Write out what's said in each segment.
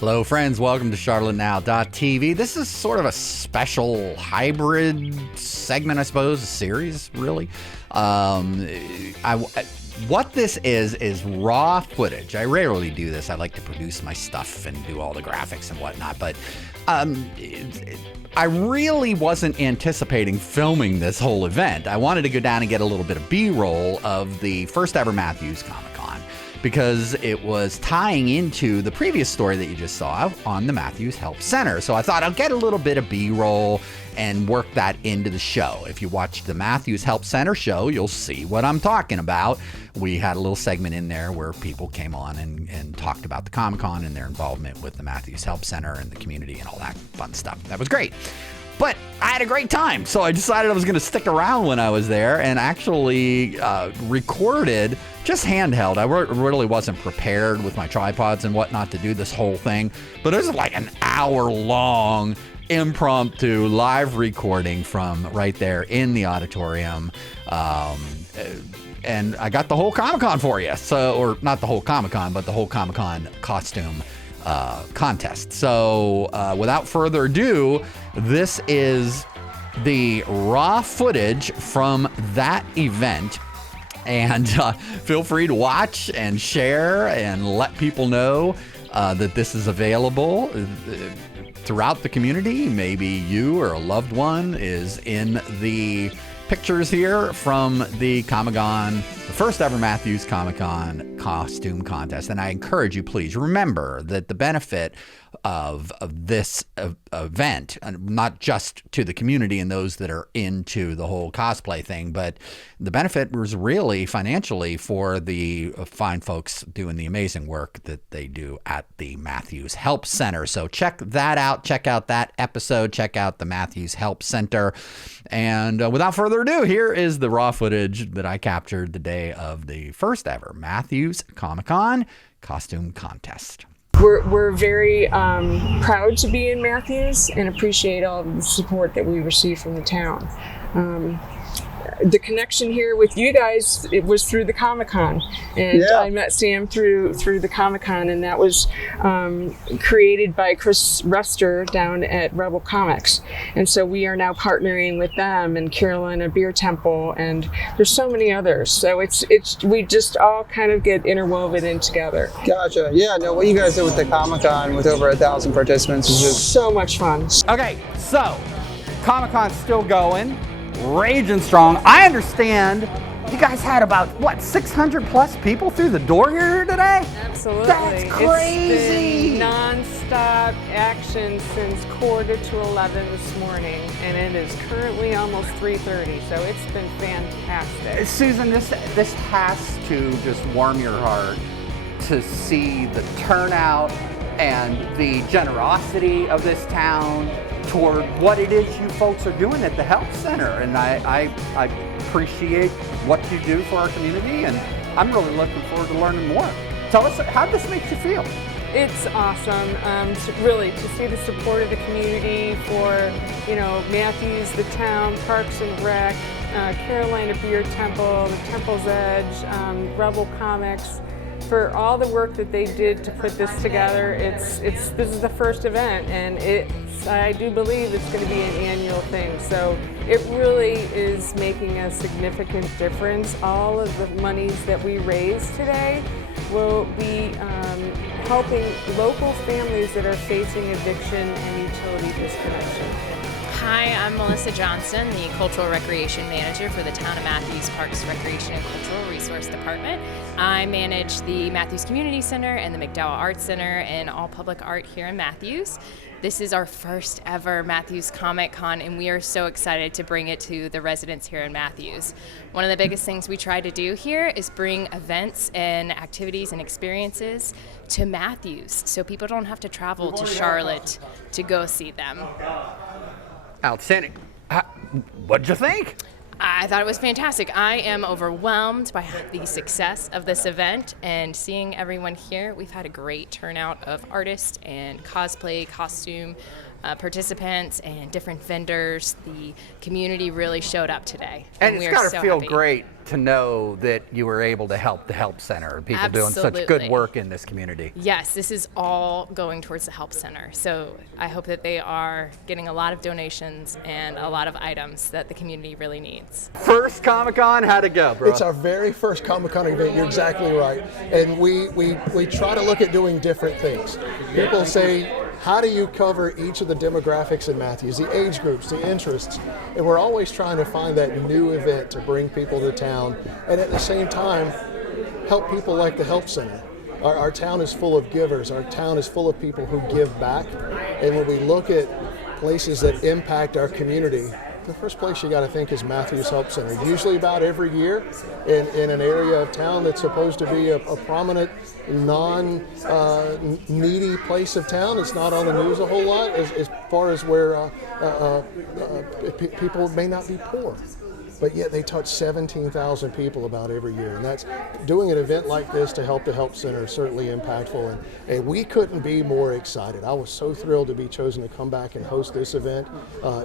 Hello, friends. Welcome to CharlotteNow.tv. This is sort of a special hybrid segment, I suppose, a series, really. What this is raw footage. I rarely do this. I like to produce my stuff and do all the graphics and whatnot, but I really wasn't anticipating filming this whole event. I wanted to go down and get a little bit of B-roll of the first ever Matthews Comicon, because it was tying into the previous story that you just saw on the Matthews Help Center. So I thought I'll get a little bit of B-roll and work that into the show. If you watch the Matthews Help Center show, you'll see what I'm talking about. We had a little segment in there where people came on and talked about the Comic-Con and their involvement with the Matthews Help Center and the community and all that fun stuff. That was great. But I had a great time, so I decided I was going to stick around when I was there and actually recorded just handheld. I really wasn't prepared with my tripods and whatnot to do this whole thing, but it was like an hour-long impromptu live recording from right there in the auditorium. And I got the whole Comic-Con for you. So, or not the whole Comic-Con, but the whole Comic-Con costume contest. So without further ado, this is the raw footage from that event. And feel free to watch and share and let people know that this is available throughout the community. Maybe you or a loved one is in the pictures here from the Comic-Con, the first ever Matthews Comicon costume contest. And I encourage you, please remember that the benefit of this event, and not just to the community and those that are into the whole cosplay thing, but the benefit was really financially for the fine folks doing the amazing work that they do at the Matthews Help Center. So check that out. Check out that episode. Check out the Matthews Help Center. And without further ado, here is the raw footage that I captured the day of the first ever Matthews Comicon costume contest. We're very proud to be in Matthews and appreciate all of the support that we receive from the town. The connection here with you guys, it was through the Comic-Con, and yeah. I met Sam through the Comic-Con, and that was created by Chris Rester down at Rebel Comics, and so we are now partnering with them and Carolina Beer Temple, and there's so many others. So it's we just all kind of get interwoven in together. Gotcha. Yeah. No, what you guys did with the Comic-Con with over 1,000 participants is just so much fun. Okay, so Comic-Con's still going. Raging strong. I understand you guys had about, what, 600 plus people through the door here today? Absolutely. That's crazy. It's been non-stop action since 10:45 this morning, and it is currently almost 3:30, so it's been fantastic. Susan, this has to just warm your heart to see the turnout and the generosity of this town toward what it is you folks are doing at the Health Center. And I appreciate what you do for our community, and I'm really looking forward to learning more. Tell us, how this makes you feel? It's awesome, to see the support of the community for, Matthews, the town, Parks and Rec, Carolina Beer Temple, the Temple's Edge, Rebel Comics, for all the work that they did to put this together. This is the first event, and I do believe it's going to be an annual thing. So it really is making a significant difference. All of the monies that we raise today will be helping local families that are facing eviction and utility disconnection. Hi, I'm Melissa Johnston, the Cultural Recreation Manager for the Town of Matthews Parks, Recreation and Cultural Resource Department. I manage the Matthews Community Center and the McDowell Arts Center and all public art here in Matthews. This is our first ever Matthews Comicon, and we are so excited to bring it to the residents here in Matthews. One of the biggest things we try to do here is bring events and activities and experiences to Matthews, so people don't have to travel to Charlotte to go see them. Outstanding. What'd you think? I thought it was fantastic. I am overwhelmed by the success of this event and seeing everyone here. We've had a great turnout of artists and cosplay, costume participants and different vendors. The community really showed up today. And we it's are got to so feel happy. great to know that you were able to help the Help Center, people doing such good Absolutely. work in this community. Yes, this is all going towards the Help Center. So I hope that they are getting a lot of donations and a lot of items that the community really needs. First Comic-Con, how'd it go, bro? It's our very first Comic-Con event, you're exactly right. And we try to look at doing different things. People say, how do you cover each of the demographics in Matthews, the age groups, the interests? And we're always trying to find that new event to bring people to town and at the same time help people like the Help Center. Our town is full of givers. Our town is full of people who give back. And when we look at places that impact our community, the first place you got to think is Matthews Help Center. Usually about every year in an area of town that's supposed to be a prominent, non-needy place of town. It's not on the news a whole lot as far as where people may not be poor. But yet they touch 17,000 people about every year. And that's doing an event like this to help the Help Center is certainly impactful. And we couldn't be more excited. I was so thrilled to be chosen to come back and host this event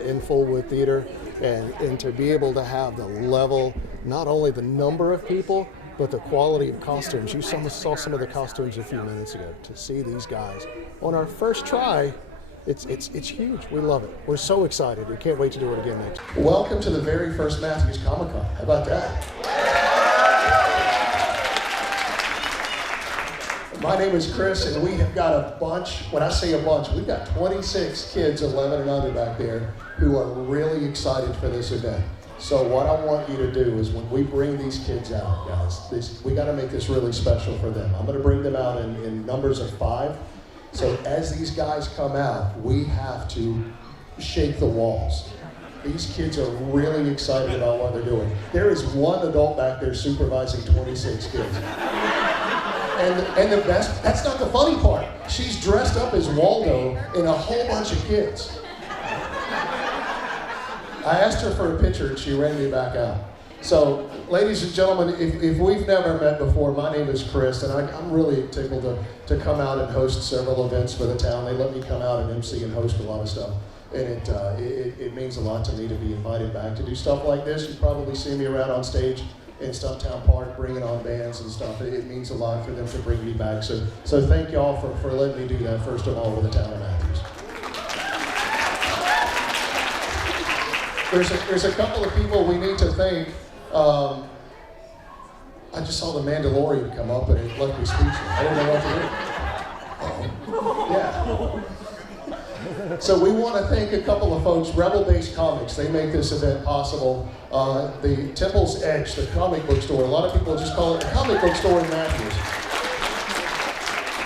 in Fullwood Theater and to be able to have the level, not only the number of people, but the quality of costumes. You saw some of the costumes a few minutes ago. To see these guys on our first try, it's huge. We love it. We're so excited. We can't wait to do it again next year. Welcome to the very first Matthews Comicon. How about that? My name is Chris, and we have got a bunch. When I say a bunch, we've got 26 kids 11 and under back there who are really excited for this event. So what I want you to do is when we bring these kids out, guys, we got to make this really special for them. I'm going to bring them out in numbers of 5. So as these guys come out, we have to shake the walls. These kids are really excited about what they're doing. There is one adult back there supervising 26 kids. And the best, that's not the funny part. She's dressed up as Waldo and a whole bunch of kids. I asked her for a picture and she ran me back out. So, ladies and gentlemen, if we've never met before, my name is Chris, and I'm really tickled to come out and host several events for the town. They let me come out and MC and host a lot of stuff, and it means a lot to me to be invited back to do stuff like this. You probably see me around on stage in Stumptown Park bringing on bands and stuff. It means a lot for them to bring me back. So thank y'all for letting me do that, first of all, with the town of Matthews. There's a couple of people we need to thank. I just saw the Mandalorian come up and it left me speechless. I didn't know what to do. Yeah. So we want to thank a couple of folks, Rebel Base Comics. They make this event possible. The Temple's Edge, the comic book store. A lot of people just call it the comic book store in Matthews.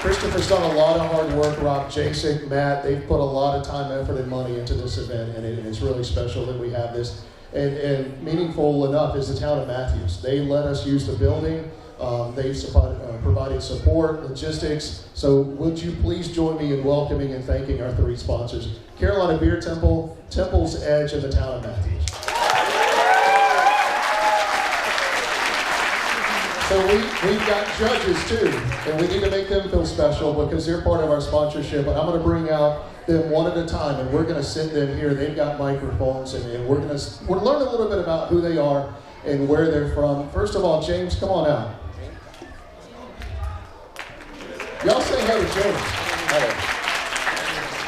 Christopher's done a lot of hard work, Rob, Jasek, Matt. They've put a lot of time, effort, and money into this event, and it's really special that we have this. And meaningful enough is the town of Matthews. They let us use the building. They've provided support, logistics. So would you please join me in welcoming and thanking our 3 sponsors, Carolina Beer Temple, Temple's Edge, and the town of Matthews. So we've got judges too, and we need to make them feel special because they're part of our sponsorship. And I'm going to bring out them one at a time, and we're going to sit them here. They've got microphones, and we're learn a little bit about who they are and where they're from. First of all, James, come on out. Y'all say hey to James. Hello.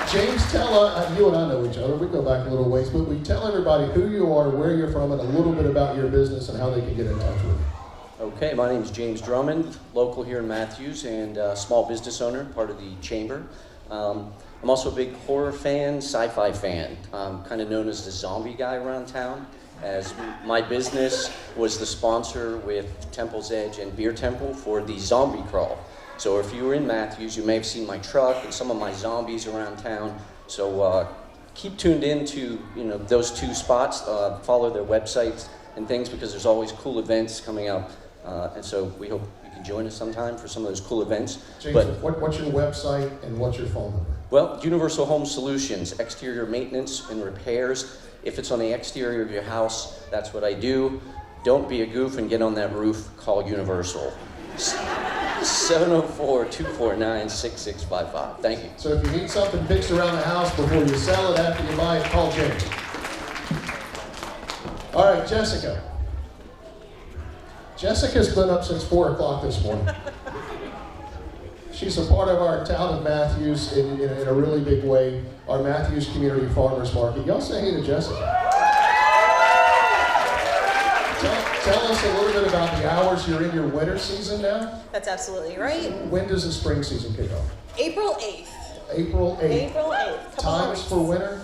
James, tell you and I know each other. We go back a little ways, but we tell everybody who you are, where you're from, and a little bit about your business and how they can get in touch with you. Okay, my name is James Drummond, local here in Matthews, and small business owner, part of the chamber. I'm also a big horror fan, sci-fi fan. I'm kind of known as the zombie guy around town, as my business was the sponsor with Temple's Edge and Beer Temple for the zombie crawl. So if you were in Matthews, you may have seen my truck and some of my zombies around town. So keep tuned in to those 2 spots. Follow their websites and things because there's always cool events coming up. And so we hope you can join us sometime for some of those cool events. James, what's your website and what's your phone number? Well, Universal Home Solutions, exterior maintenance and repairs. If it's on the exterior of your house, that's what I do. Don't be a goof and get on that roof. Call Universal. 704-249-6655. Thank you. So if you need something fixed around the house before you sell it after you buy it, call James. All right, Jessica. Jessica's been up since 4 o'clock this morning. She's a part of our town of Matthews in a really big way, our Matthews Community Farmers Market. Y'all say hey to Jessica. Tell us a little bit about the hours. You're in your winter season now? That's absolutely right. When does the spring season kick off? April 8th. April 8th. April 8th. Times for winter?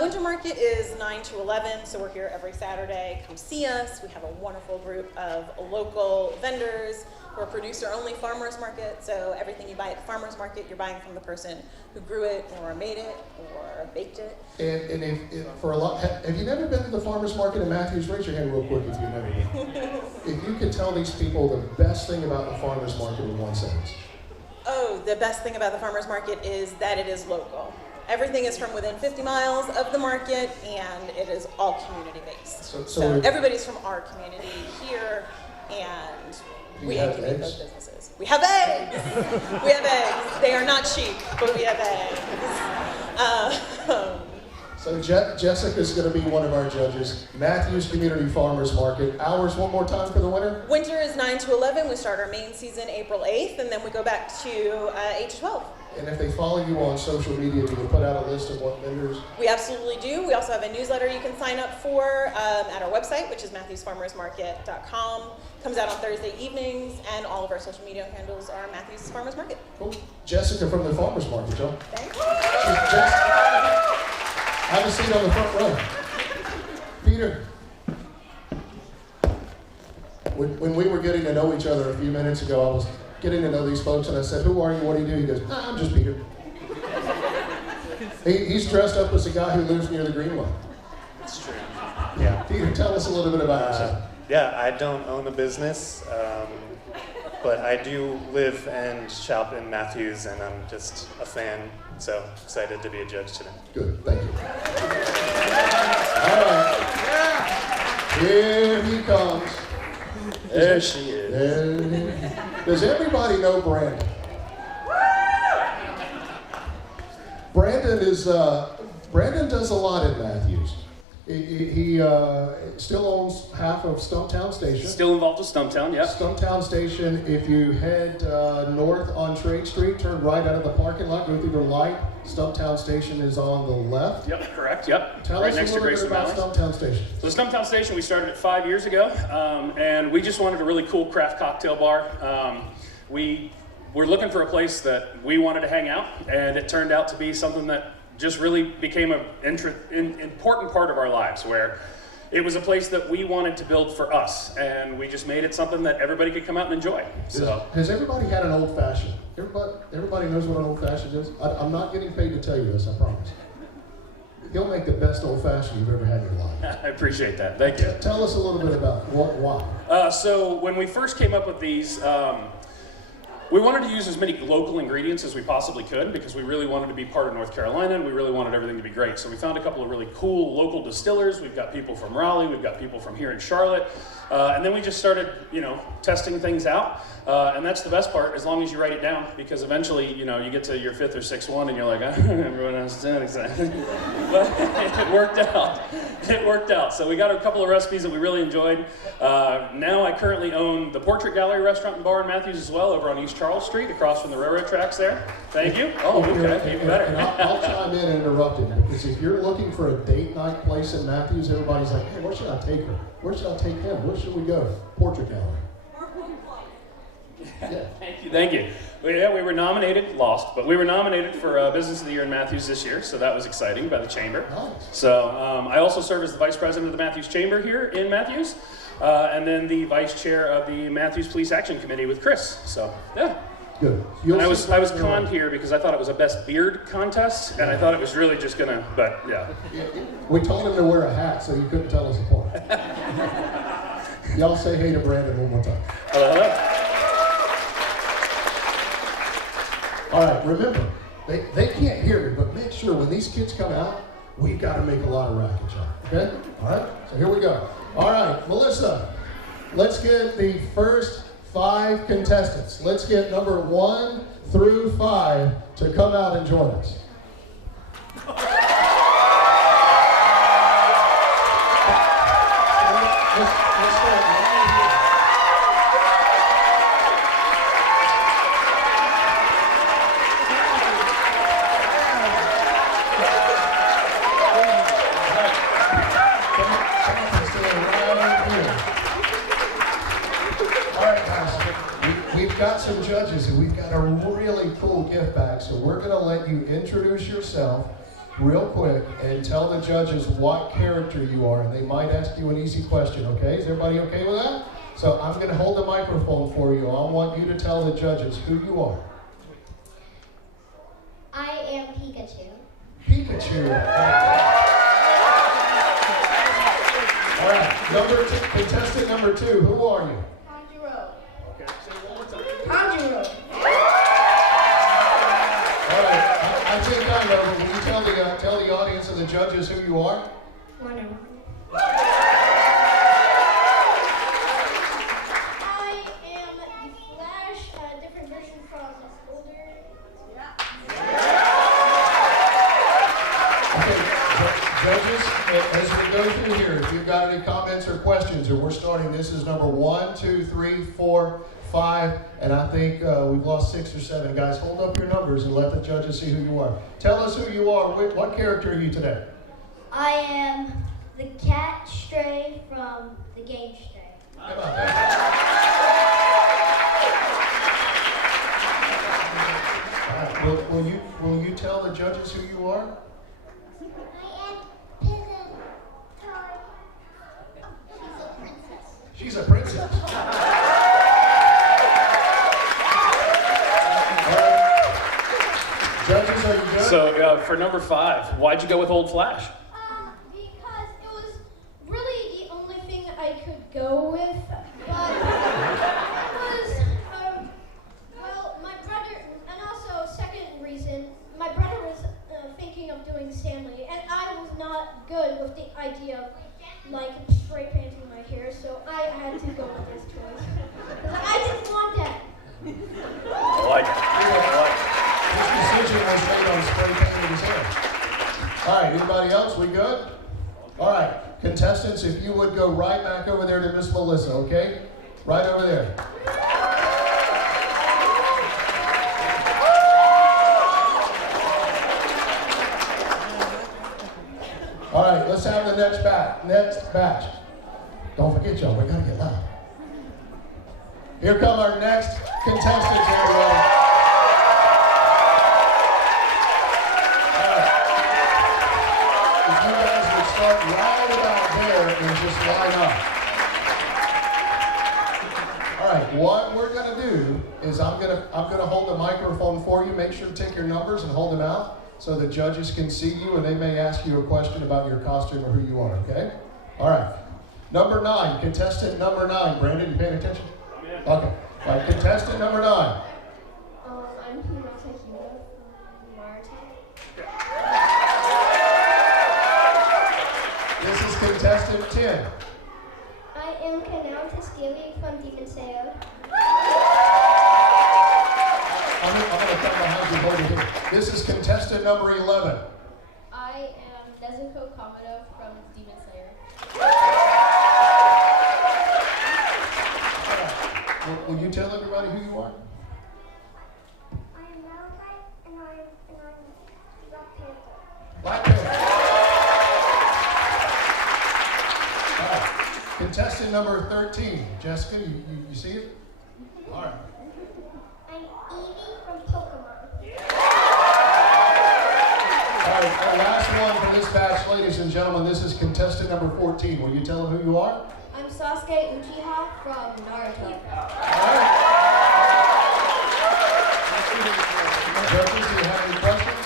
Winter market is 9 to 11, so we're here every Saturday. Come see us. We have a wonderful group of local vendors. We're a producer-only farmers market, so everything you buy at the farmers market, you're buying from the person who grew it, or made it, or baked it. And if for a lot, have you never been to the farmers market in Matthews? Raise your hand real quick if you've never been. If you could tell these people the best thing about the farmers market in 1 sentence. Oh, The best thing about the farmers market is that it is local. Everything is from within 50 miles of the market, and it is all community-based. So everybody's from our community here, and we incubate those businesses. We have eggs! We have eggs. They are not cheap, but we have eggs. So Jessica's going to be one of our judges. Matthews Community Farmers Market. Hours one more time for the winter? Winter is 9 to 11. We start our main season April 8th, and then we go back to 8 to 12. And if they follow you on social media, do you put out a list of what vendors? We absolutely do. We also have a newsletter you can sign up for at our website, which is MatthewsFarmersMarket.com. Comes out on Thursday evenings, and all of our social media handles are Matthews Farmers Market. Cool. Jessica from the Farmers Market, Joe. Thanks. Have a seat on the front row. Peter. When we were getting to know each other a few minutes ago, I was getting to know these folks, and I said, "Who are you? What do you do?" He goes, "I'm just Peter." He's dressed up as a guy who lives near the Greenway. That's true. Yeah. Peter, tell us a little bit about yourself. Yeah, I don't own a business, but I do live and shop in Matthews, and I'm just a fan, so excited to be a judge today. Good, thank you. All right. Here he comes. There she is. Does everybody know Brandon? Brandon does a lot in Matthews. He still owns half of Stumptown Station. Still involved with Stumptown, yeah. Stumptown Station, if you head north on Trade Street, turn right out of the parking lot, go through the light. Stumptown Station is on the left. Yep, correct, yep. Tell right us next a little bit about Stumptown Station. So the Stumptown Station, we started it 5 years ago, and we just wanted a really cool craft cocktail bar. We were looking for a place that we wanted to hang out, and it turned out to be something that just really became an important part of our lives, where it was a place that we wanted to build for us, and we just made it something that everybody could come out and enjoy. So, has everybody had an old fashioned? Everybody knows what an old fashioned is? I'm not getting paid to tell you this, I promise. He'll make the best old fashioned you've ever had in your life. I appreciate that, thank you. Tell us a little bit about why. So when we first came up with these, we wanted to use as many local ingredients as we possibly could, because we really wanted to be part of North Carolina, and we really wanted everything to be great. So we found a couple of really cool local distillers. We've got people from Raleigh, we've got people from here in Charlotte, and then we just started, testing things out. And that's the best part, as long as you write it down, because eventually, you get to your 5th or 6th one, and you're like, I don't remember what I was doing exactly. But it worked out. It worked out. So we got a couple of recipes that we really enjoyed. Now I currently own the Portrait Gallery Restaurant and Bar in Matthews as well, over on East Charles Street, across from the railroad tracks there. Thank you. Oh, okay, even better. And I'll chime in and interrupt him, because if you're looking for a date night place in Matthews, everybody's like, hey, where should I take her? Where should I take him? Where should we go? Portrait Gallery. Yeah. Thank you. We were nominated, lost, but we were nominated for Business of the Year in Matthews this year, so that was exciting, by the Chamber. Nice. So I also serve as the Vice President of the Matthews Chamber here in Matthews, and then the Vice Chair of the Matthews Police Action Committee with Chris. So, yeah. Good. And I was conned here because I thought it was a best beard contest, and I thought it was really just gonna, but yeah. We told him to wear a hat, so you couldn't tell us apart. Y'all say hey to Brandon one more time. Hello. All right, remember, they can't hear me, but make sure when these kids come out, we've got to make a lot of racket, y'all. Okay? All right? So here we go. All right, Melissa, let's get the first 5 contestants. Let's get number 1 through 5 to come out and join us. Let's start right here. We've got some judges and we've got a really cool gift bag, so we're going to let you introduce yourself real quick and tell the judges what character you are, and they might ask you an easy question, okay? Is everybody okay with that? So I'm going to hold the microphone for you. I want you to tell the judges who you are. I am Pikachu. Pikachu. All right, contestant number 2, who are you? I think I know, but will you tell the audience and the judges who you are? Wonder. I am the Flash, a different version from older. Okay, judges, as we go through here, if you've got any comments or questions, or we're starting, this is number 1, 2, 3, 4, 5, and I think we've lost 6 or 7. Guys, hold up your numbers and let the judges see who you are. Tell us who you are. What character are you today? I am the cat Stray from the game Stray. How about that? All right. Will you tell the judges who you are? I am Pigeon Toy. She's a princess. Judges, are you good? So for number 5, why'd you go with Old Flash? Because it was really the only thing I could go with. But it was, well, my brother, and also second reason, my brother was thinking of doing Stanley, and I was not good with the idea of like spray painting my hair, so I had to go with this choice. I didn't want that. I like it. This decision was made on spray painting his hair. All right, anybody else? We good? All right, contestants, if you would go right back over there to Miss Melissa, okay? Right over there. All right, let's have the next batch. Don't forget, y'all, we gotta get loud. Here come our next contestants, everybody. Start right about there and just line up. All right, what we're going to do is I'm going to hold the microphone for you. Make sure to take your numbers and hold them out so the judges can see you and they may ask you a question about your costume or who you are, okay? All right. Number 9, contestant number 9. Brandon, you paying attention? Okay. All right, contestant number 9. I'm Hirota from Marte. This is contestant 10. I am Countess Gilly from Demon Slayer. I'm going to come behind you over here. This is contestant number 11. I am Nezuko Kamado from Demon Slayer. Will you tell everybody who you are? I am Malachi, and I'm Black Panther. Black Panther. All right. Contestant number 13. Jessica, you see it? All right. I'm Eevee from Pokemon. All right, our last one for this batch, ladies and gentlemen, this is contestant number 14. Will you tell them who you are? I'm Sasuke Uchiha from Naruto. All right. Judges, do you have any questions?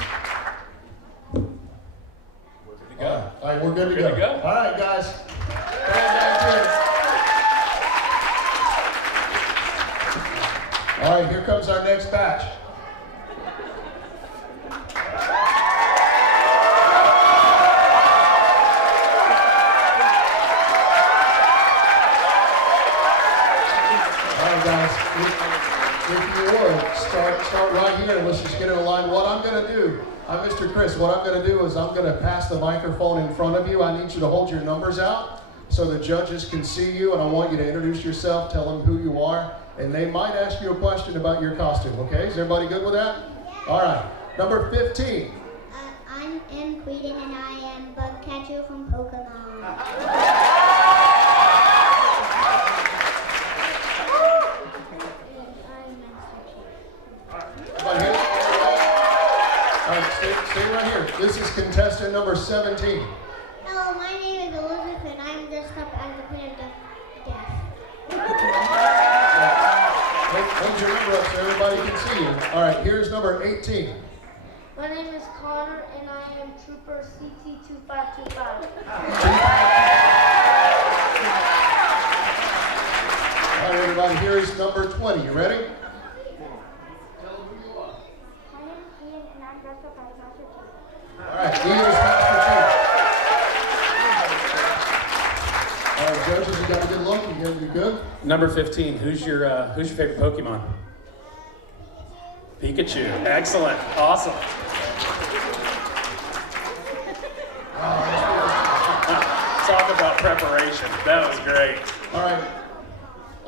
We're good to go. All right, we're good to go. All right, guys. All right, here comes our next batch. All right, guys. start right here and let's just get in line. What I'm going to do, I'm Mr. Chris. What I'm going to do is I'm going to pass the microphone in front of you. I need you to hold your numbers out so the judges can see you, and I want you to introduce yourself, tell them who you are, and they might ask you a question about your costume, okay? Is everybody good with that? All right. Number 15. I'm M. Queden and I am Bug Catcher from Pokemon. Everybody here? All right, stay right here. This is contestant number 17. Hello, my name is Elizabeth and I'm dressed up as a Queen of Death. Hold your number up so everybody can see you. All right, here's number 18. My name is Connor and I am Trooper CT2525. All right, everybody, here is number 20. You ready? My name is Ian and I'm dressed up as Master Chief. All right, Ian is Master Chief. All right, judges, you got a good look. You good? Number 15. Who's your favorite Pokemon? Pikachu. Excellent. Awesome. Talk about preparation. That was great. All right.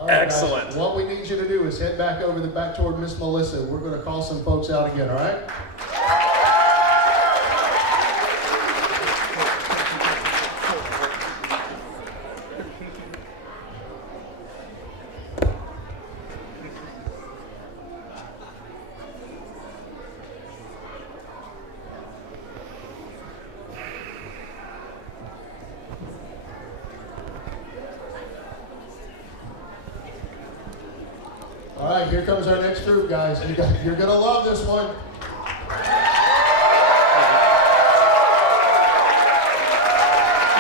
Excellent. Guys, what we need you to do is head back over back toward Miss Melissa. We're going to call some folks out again, all right? All right, here comes our next group, guys. You're going to love this one. All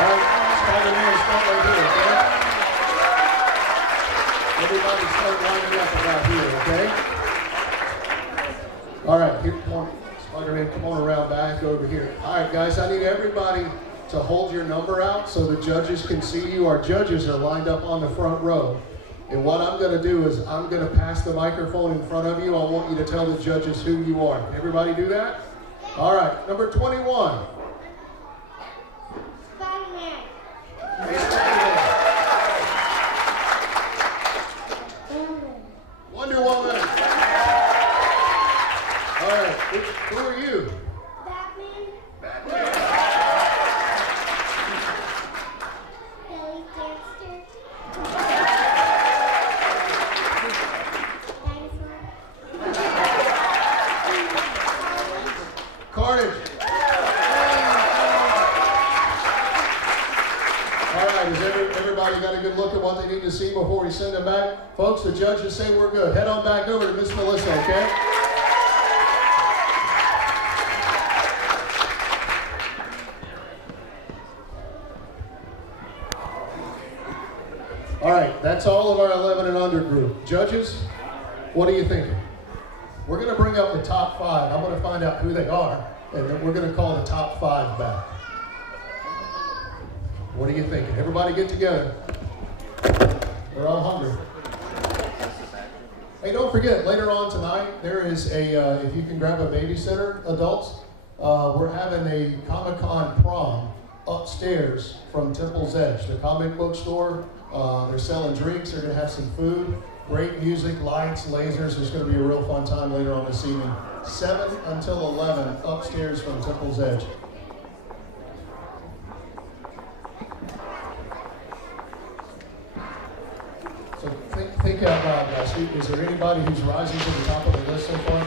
right, Spider-Man, start right here, okay? Everybody start lining up about here, okay? All right, here, come on. Spider-Man, come on around back over here. All right, guys, I need everybody to hold your number out so the judges can see you. Our judges are lined up on the front row. And what I'm going to do is I'm going to pass the microphone in front of you. I want you to tell the judges who you are. Everybody do that? All right, number 21. Spider-Man. Wonder Woman. All right, who are you? Batman. Billy Dexter. Carnage. All right, has everybody got a good look at what they need to see before we send them back? Folks, the judges say we're good. Head on back over to Miss Melissa, okay? All right, that's all of our 11 and under group. Judges, what are you thinking? We're going to bring up the top 5. I'm going to find out who they are, and then we're going to call the top 5 back. What are you thinking? Everybody get together. We're all hungry. Hey, don't forget, later on tonight, there is a, if you can grab a babysitter, adults, we're having a Comicon prom upstairs from Temple's Edge, the comic book store. They're selling drinks. They're going to have some food. Great music, lights, lasers. There's going to be a real fun time later on this evening. 7 until 11 upstairs from Temple's Edge. So think out loud, guys. Is there anybody who's rising to the top of the list so far?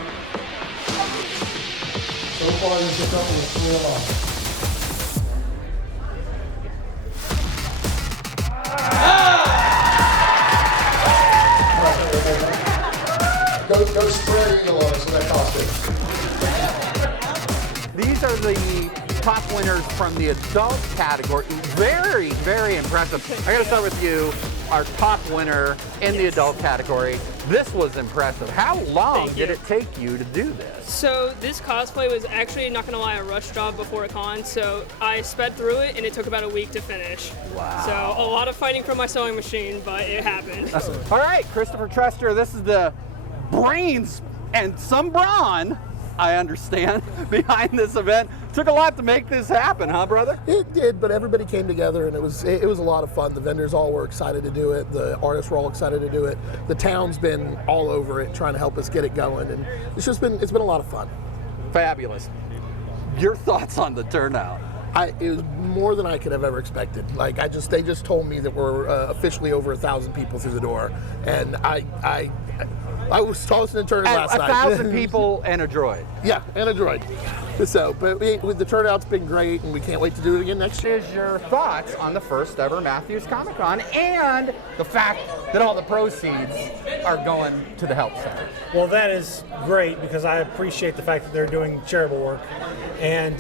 So far, there's a couple of 3 along. Go spread eagle on us with that costume. These are the top winners from the adult category. Very, very impressive. I got to start with you, our top winner in the adult category. This was impressive. How long did it take you to do this? So this cosplay was actually, not gonna lie, a rush job before a con. So I sped through it and it took about a week to finish. Wow. So a lot of fighting from my sewing machine, but it happened. All right, Christopher Trester, this is the brains and some brawn, I understand, behind this event. Took a lot to make this happen, huh, brother? It did, but everybody came together, and it was a lot of fun. The vendors all were excited to do it. The artists were all excited to do it. The town's been all over it, trying to help us get it going, and it's been a lot of fun. Fabulous. Your thoughts on the turnout? It was more than I could have ever expected. Like they just told me that we're officially over 1,000 people through the door, and I was tossing and turning last night. 1,000 people and a droid. Yeah, and a droid. So, but the turnout's been great, and we can't wait to do it again next year. What is your thoughts on the first ever Matthews Comicon and the fact that all the proceeds are going to the Help Center? Well, that is great because I appreciate the fact that they're doing charitable work, and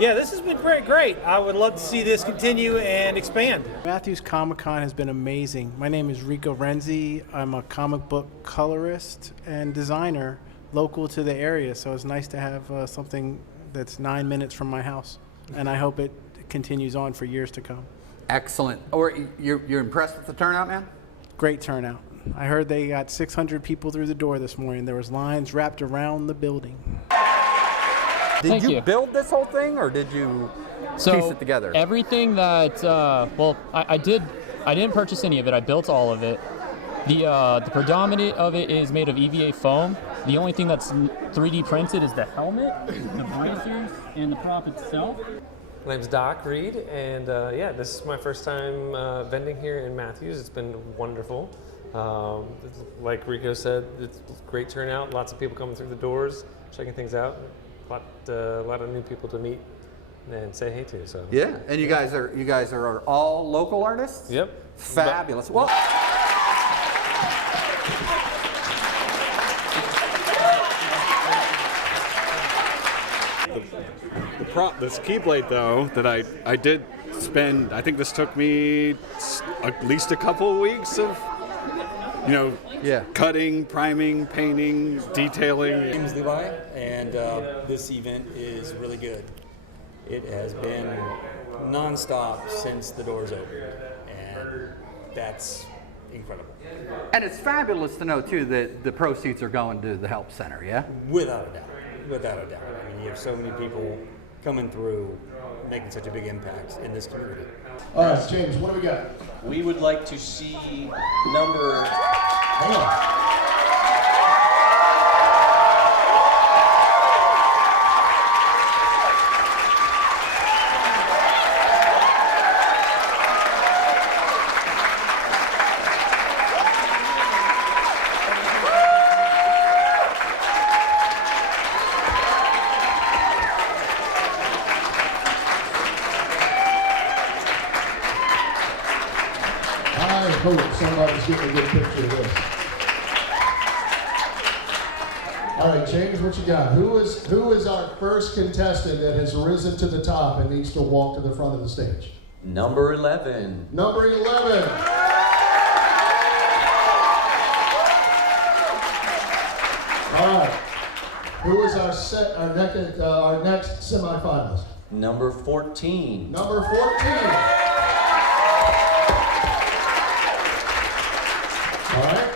yeah, this has been great. I would love to see this continue and expand. Matthews Comicon has been amazing. My name is Rico Renzi. I'm a comic book colorist and designer local to the area, so it's nice to have something that's 9 minutes from my house, and I hope it continues on for years to come. Excellent. Or you're impressed with the turnout, man? Great turnout. I heard they got 600 people through the door this morning. There was lines wrapped around the building. Did you build this whole thing, or did you piece it together? Everything that, I didn't purchase any of it. I built all of it. The predominant of it is made of EVA foam. The only thing that's 3D printed is the helmet, the bracers, and the prop itself. My name's Doc Reed, and yeah, this is my first time vending here in Matthews. It's been wonderful. Like Rico said, it's a great turnout. Lots of people coming through the doors, checking things out. A lot of new people to meet and say hey to. So yeah, and you guys are all local artists. Yep. Fabulous. Well. The ski blade, though, that I did spend, I think this took me at least a couple of weeks of, cutting, priming, painting, detailing. My name is Levi, and this event is really good. It has been nonstop since the doors opened, and that's incredible. And it's fabulous to know, too, that the proceeds are going to the Help Center, yeah? Without a doubt. Without a doubt. I mean, you have so many people coming through, making such a big impact in this community. All right, James, what do we got? We would like to see number... Hang on. I hope somebody's getting a good picture of this. All right, James, what you got? Who is our first contestant that has risen to the top and needs to walk to the front of the stage? Number 11. Number 11. All right. Who is our next semifinalist? Number 14. Number 14. All right.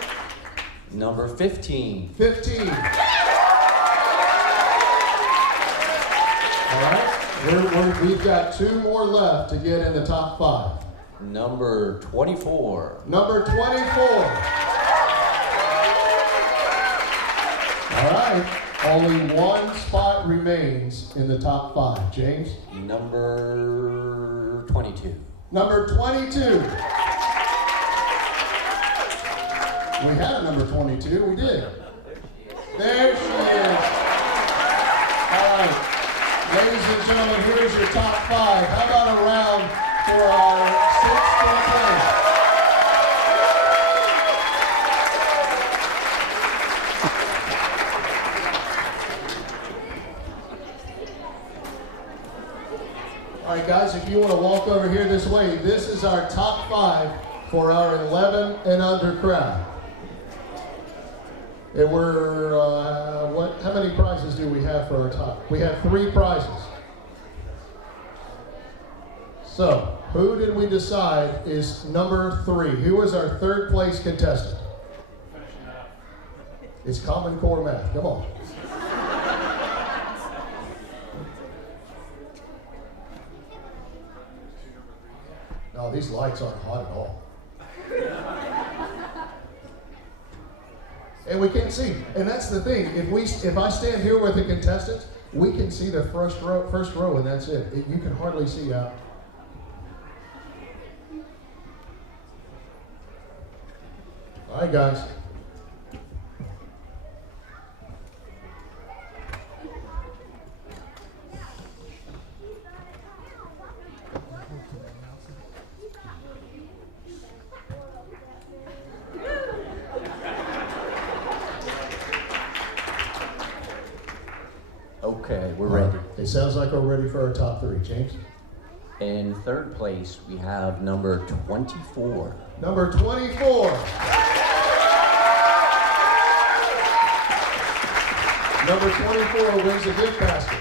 Number 15. 15. All right. We've got 2 more left to get in the top 5. Number 24. Number 24. All right. Only 1 spot remains in the top 5. James? Number 22. Number 22. We had a number 22. We did. There she is. All right. Ladies and gentlemen, here's your top 5. How about a round for our 6th contestant? All right, guys, if you want to walk over here this way, this is our top 5 for our 11 and under crowd. And we're, how many prizes do we have for our top? We have 3 prizes. So, who did we decide is number 3? Who is our 3rd place contestant? It's Common Core math. Come on. No, these lights aren't hot at all. And we can't see. And that's the thing. If I stand here with the contestants, we can see the first row, and that's it. You can hardly see out. All right, guys. Okay, we're ready. It sounds like we're ready for our top three. James? In third place, we have number 24. Number 24. Number 24 wins a gift basket.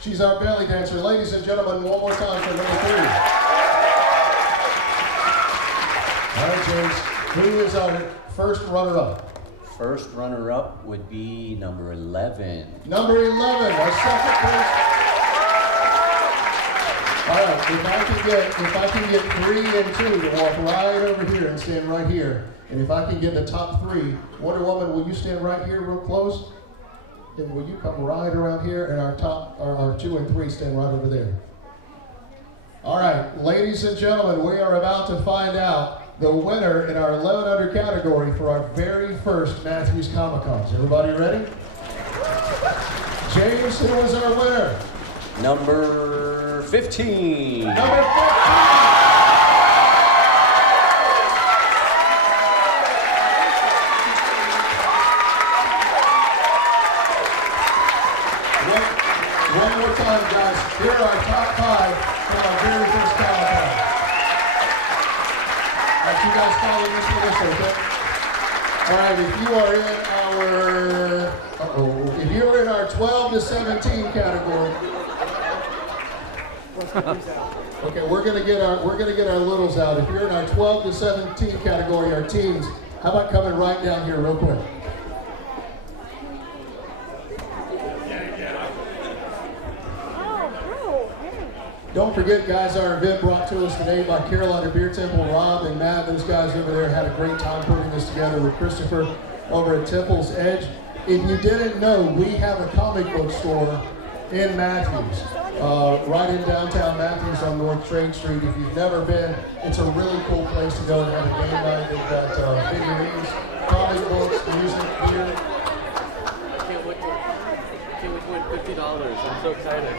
She's our belly dancer. Ladies and gentlemen, one more time for number 3. All right, James. Who is our first runner-up? First runner-up would be number 11. Number 11, our second place. All right, if I can get 3 and 2 to walk right over here and stand right here, and if I can get the top 3, Wonder Woman, will you stand right here real close? And will you come right around here, and our 2 and 3 stand right over there. All right, ladies and gentlemen, we are about to find out the winner in our 11 under category for our very first Matthews Comicons. Everybody ready? James, who is our winner? Number 15. Number 15. One more time, guys. Here are our top 5 from our very first Comicon. You guys follow this with us, okay? All right, if you are in our 12 to 17 category. Okay, we're gonna get our littles out. If you're in our 12 to 17 category, our teens, how about coming right down here real quick? Don't forget, guys, our event brought to us today by Carolina Beer Temple. Rob and Matt, those guys over there had a great time putting this together with Christopher over at Temple's Edge. If you didn't know, we have a comic book store in Matthews, right in downtown Matthews on North Trade Street. If you've never been, it's a really cool place to go and have a game night. They've got figurines, comic books, music, beer. Can't wait to win $50. I'm so excited.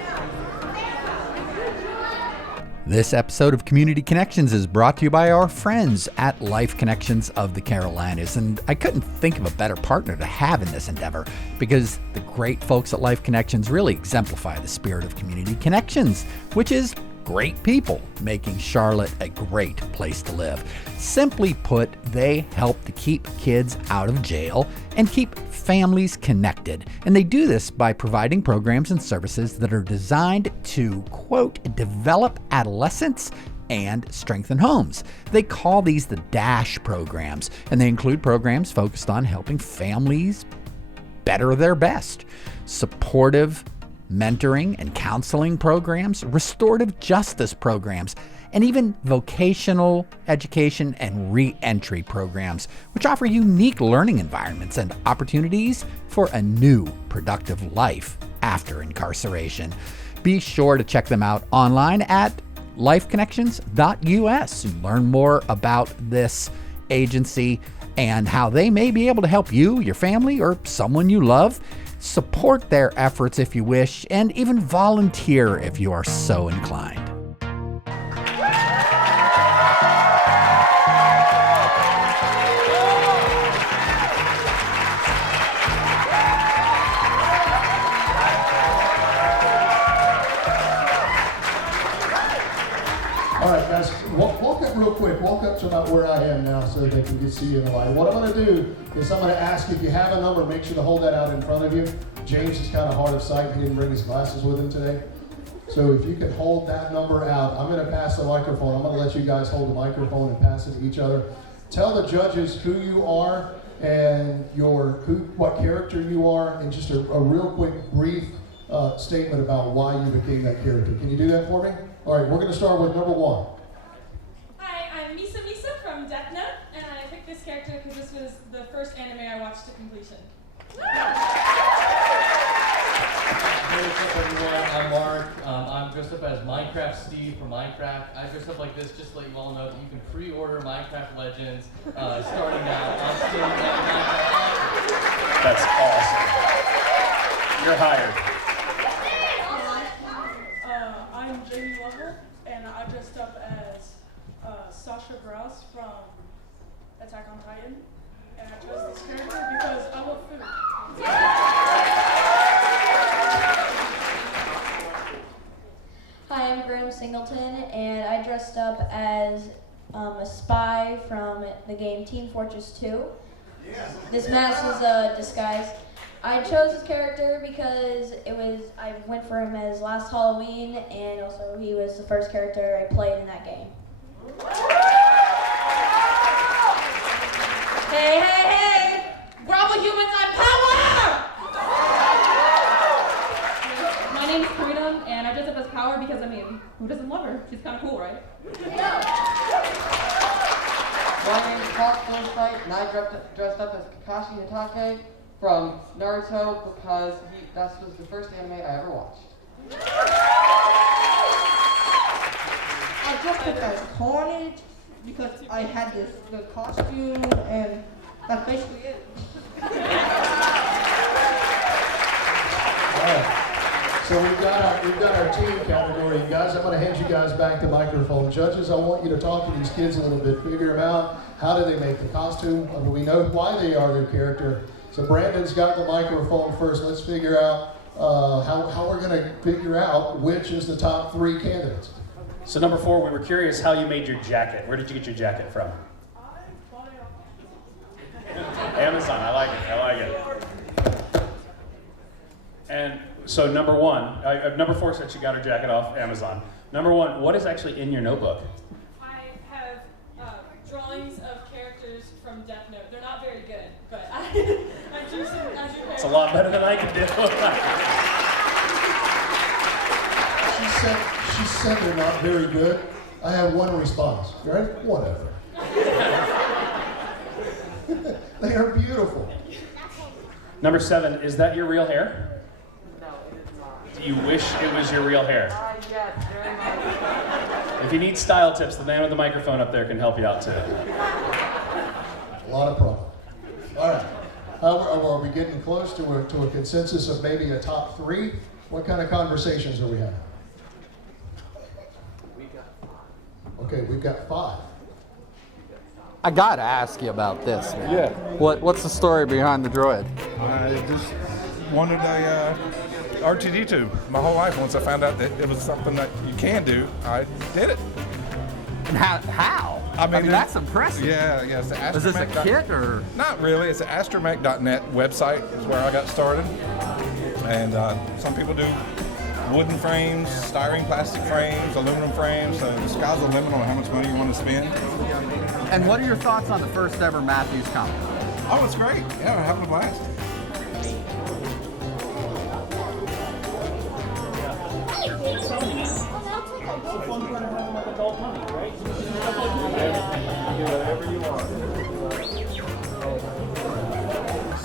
This episode of Community Connections is brought to you by our friends at Life Connections of the Carolinas. And I couldn't think of a better partner to have in this endeavor because the great folks at Life Connections really exemplify the spirit of community connections, which is great people making Charlotte a great place to live. Simply put, they help to keep kids out of jail and keep families connected. And they do this by providing programs and services that are designed to, quote, develop adolescents and strengthen homes. They call these the DASH programs, and they include programs focused on helping families better their best, supportive mentoring and counseling programs, restorative justice programs, and even vocational education and re-entry programs, which offer unique learning environments and opportunities for a new, productive life after incarceration. Be sure to check them out online at lifeconnections.us and learn more about this agency and how they may be able to help you, your family, or someone you love. Support their efforts if you wish, and even volunteer if you are so inclined. All right, guys, walk up real quick. Walk up to about where I am now so that they can get see you in the light. What I'm going to do is I'm going to ask if you have a number, make sure to hold that out in front of you. James is kind of hard of sight. He didn't bring his glasses with him today. So if you could hold that number out, I'm going to pass the microphone. I'm going to let you guys hold the microphone and pass it to each other. Tell the judges who you are and what character you are, and just a real quick, brief statement about why you became that character. Can you do that for me? All right, we're going to start with number 1. Hi, I'm Misa from Death Note, and I picked this character because this was the first anime I watched to completion. Hey, what's up everyone? I'm Mark. I'm dressed up as Minecraft Steve from Minecraft. I dressed up like this just to let you all know that you can pre-order Minecraft Legends starting now on Steam. That's awesome. You're hired. I'm Jamie Lovell, and I dressed up as Sasha Grouse from Attack on Titan. And I chose this character because I love food. Hi, I'm Graham Singleton, and I dressed up as a spy from the game Team Fortress 2. This mask is a disguise. I chose this character because I went for him as last Halloween, and also he was the first character I played in that game. Hey, hey, hey! We're all the humans on power! My name is Karina, and I dressed up as Power because, I mean, who doesn't love her? She's kind of cool, right? My name is Hawk Ghostlight, and I dressed up as Kakashi Hatake from Naruto because that was the first anime I ever watched. I dressed up as Carnage because I had the costume, and that's basically it. So we've got our team category. Guys, I'm going to hand you guys back the microphone. Judges, I want you to talk to these kids a little bit, figure them out. How do they make the costume? I mean, we know why they are their character. So Brandon's got the microphone first. Let's figure out how we're going to figure out which is the top 3 candidates. So number 4, we were curious how you made your jacket. Where did you get your jacket from? Amazon. I like it. And so number 4 said she got her jacket off Amazon. Number 1, what is actually in your notebook? I have drawings of characters from Death Note. They're not very good, but I do It's a lot better than I can do. She said they're not very good. I have one response, right? Whatever. They are beautiful. Number 7, is that your real hair? No, it is not. Do you wish it was your real hair? Yes, very much. If you need style tips, the man with the microphone up there can help you out too. A lot of problem. All right. Are we getting close to a consensus of maybe a top 3? What kind of conversations are we having? Okay, we've got 5. I gotta ask you about this, man. Yeah. What's the story behind the droid? I just wanted a R2D2 my whole life. Once I found out that it was something that you can do, I did it. How? I mean, that's impressive. Yeah. It's the Astromech. Is this a kit or? Not really. It's the astromech.net website is where I got started. And some people do wooden frames, styrene plastic frames, aluminum frames. So the sky's the limit on how much money you want to spend. And what are your thoughts on the first ever Matthews Comicon? Oh, it's great. Yeah, we're having a blast.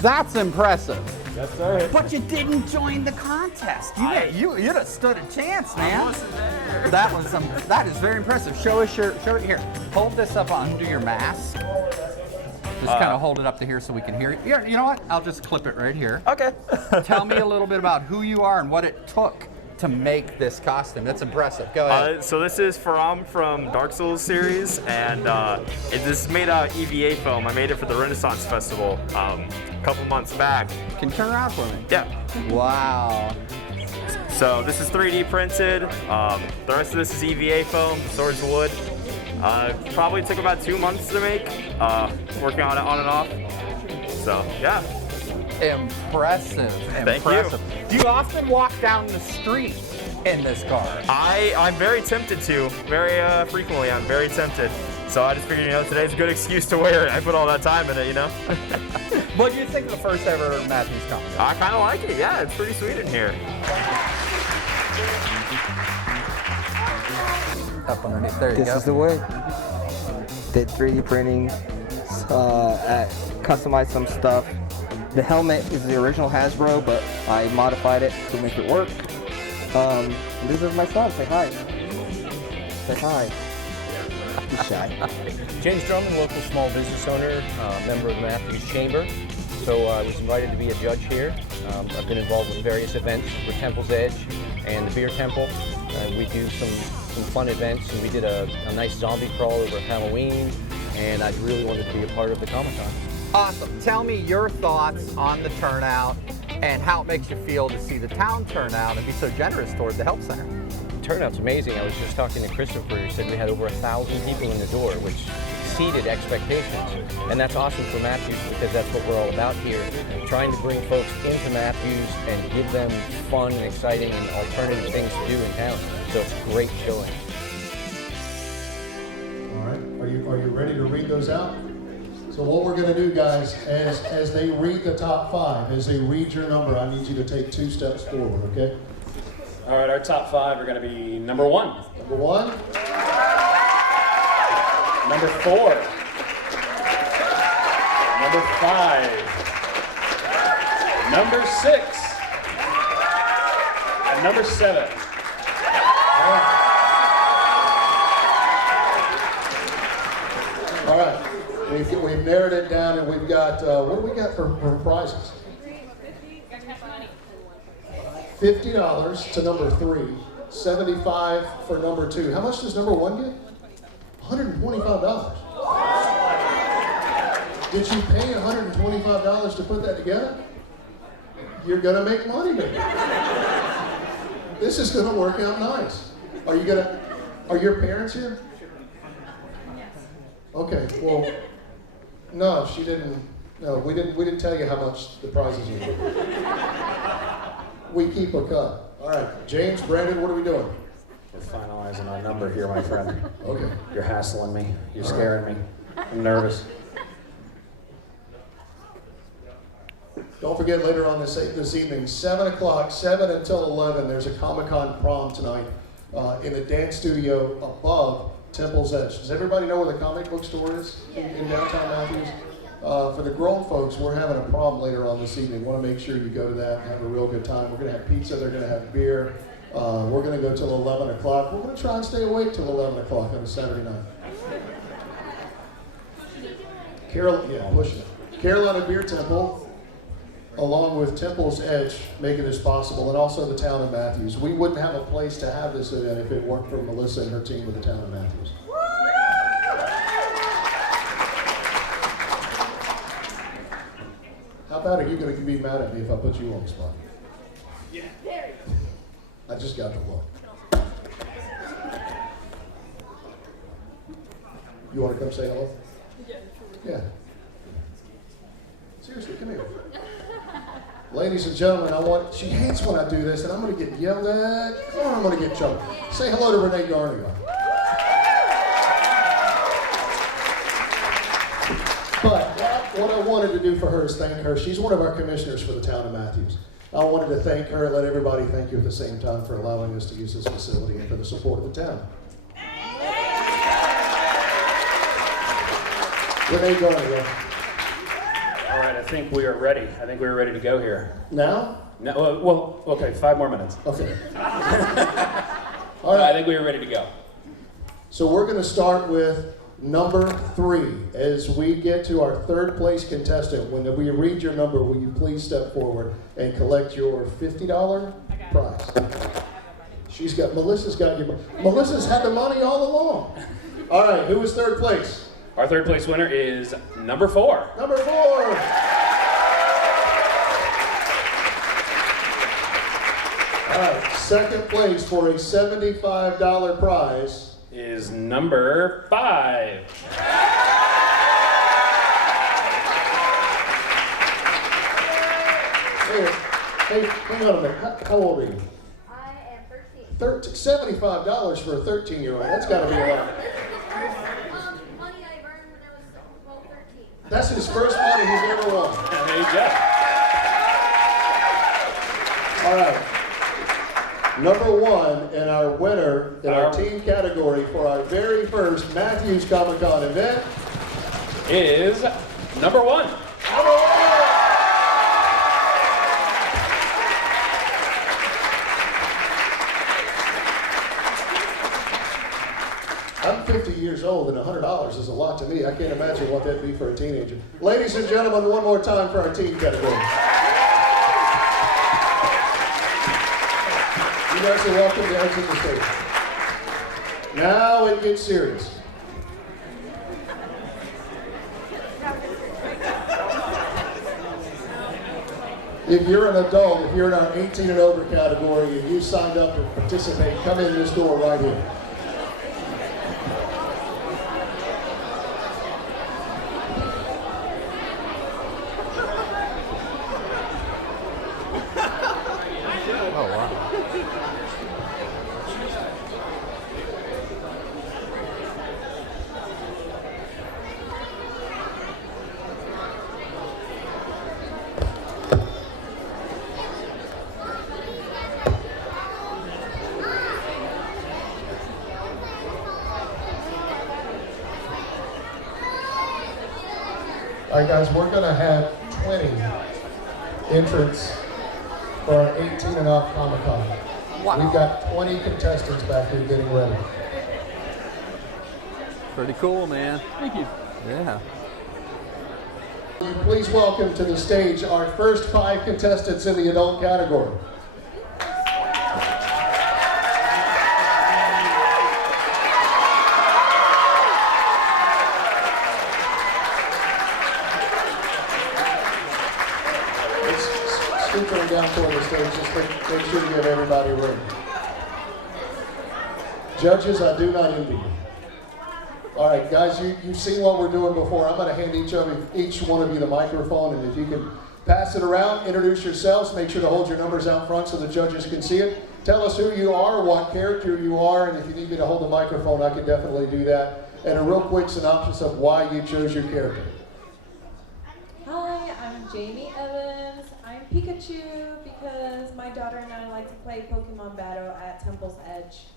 That's impressive. Yes, sir. But you didn't join the contest. You'd have stood a chance, man. That is very impressive. Show it here. Hold this up under your mask. Just kind of hold it up to here so we can hear it. Yeah, you know what? I'll just clip it right here. Okay. Tell me a little bit about who you are and what it took to make this costume. That's impressive. Go ahead. So this is Faram from Dark Souls series, and this is made out of EVA foam. I made it for the Renaissance Festival a couple months back. Can you turn around for me? Yeah. Wow. So this is 3D printed. The rest of this is EVA foam, sword's wood. Probably took about 2 months to make, working on it on and off. So, yeah. Impressive. Thank you. Do you often walk down the street in this car? I'm very tempted to. Very frequently, I'm very tempted. So I just figured, today's a good excuse to wear it. I put all that time in it, What do you think of the first ever Matthews Comicon? I kind of like it. Yeah, it's pretty sweet in here. Up underneath. There you go. This is the way. Did 3D printing, customized some stuff. The helmet is the original Hasbro, but I modified it to make it work. This is my son. Say hi. Say hi. He's shy. James Drummond, local small business owner, member of the Matthews Chamber. So I was invited to be a judge here. I've been involved with various events with Temple's Edge and the Beer Temple. We do some fun events, and we did a nice zombie crawl over Halloween, and I really wanted to be a part of the Comic-Con. Awesome. Tell me your thoughts on the turnout and how it makes you feel to see the town turn out and be so generous toward the Help Center. Turnout's amazing. I was just talking to Christopher, who said we had over 1,000 people in the door, which exceeded expectations. And that's awesome for Matthews, because that's what we're all about here, trying to bring folks into Matthews and give them fun and exciting and alternative things to do in town. So it's a great showing. All right, are you ready to read those out? So what we're going to do, guys, as they read the top 5, as they read your number, I need you to take 2 steps forward, okay? All right, our top 5 are going to be number 1. Number 1. Number 4. Number 5. Number 6. And number 7. All right. We've narrowed it down, and we've got, what do we got for prizes? $50 to number 3, $75 for number 2. How much does number 1 get? $125. Did you pay $125 to put that together? You're gonna make money, baby. This is gonna work out nice. Are your parents here? Okay, well, no, she didn't. No, we didn't tell you how much the prizes are. We keep a cut. All right, James, Brandon, what are we doing? We're finalizing our number here, my friend. Okay. You're hassling me. You're scaring me. I'm nervous. Don't forget, later on this evening, 7 o'clock, 7 until 11, there's a Comic-Con prom tonight in the dance studio above Temple's Edge. Does everybody know where the comic book store is in downtown Matthews? For the grown folks, we're having a prom later on this evening. Want to make sure you go to that and have a real good time. We're going to have pizza. They're going to have beer. We're going to go till 11 o'clock. We're going to try and stay awake till 11 o'clock on a Saturday night. Carolina Beer Temple, along with Temple's Edge, making this possible, and also the town of Matthews. We wouldn't have a place to have this event if it weren't for Melissa and her team with the town of Matthews. How bad are you going to be mad at me if I put you on the spot? Yeah. I just got the look. You want to come say hello? Yeah. Seriously, come here. Ladies and gentlemen, she hates when I do this, and I'm going to get yelled at, or I'm going to get choked. Say hello to Renee Garnier. But what I wanted to do for her is thank her. She's one of our commissioners for the town of Matthews. I wanted to thank her and let everybody thank you at the same time for allowing us to use this facility and for the support of the town. Renee Garnier. All right, I think we are ready. I think we're ready to go here. Now? No, well, okay, 5 more minutes. Okay. All right, I think we are ready to go. So we're going to start with number 3. As we get to our third place contestant, when we read your number, will you please step forward and collect your $50 prize? Melissa's got your, Melissa's had the money all along. All right, who is third place? Our third place winner is number 4. Number 4. All right, second place for a $75 prize is number 5. Hey, hang on a minute. How old are you? I am 13. $75 for a 13-year-old. That's got to be a lot. On That's his first money he's ever won. There you go. All right. Number one and our winner in our team category for our very first Matthews Comicon event is number one. I'm 50 years old and $100 is a lot to me. I can't imagine what that'd be for a teenager. Ladies and gentlemen, one more time for our team category. You guys are welcome to exit the stage. Now it gets serious. If you're an adult, if you're in our 18 and over category and you signed up to participate, come in this door right here. All right, guys, we're going to have 20 entrants for our 18 and up Comic-Con. Wow. We've got 20 contestants back here getting ready. Pretty cool, man. Thank you. Yeah. Please welcome to the stage our first 5 contestants in the adult category. Scoot them down toward the stage, just make sure you give everybody room. Judges, I do not envy you. All right, guys, you've seen what we're doing before. I'm going to hand each one of you the microphone, and if you can pass it around, introduce yourselves, make sure to hold your numbers out front so the judges can see it. Tell us who you are, what character you are, and if you need me to hold the microphone, I can definitely do that. And a real quick synopsis of why you chose your character. Hi, I'm Jamie Evans. I'm Pikachu because my daughter and I like to play Pokemon Battle at Temple's Edge.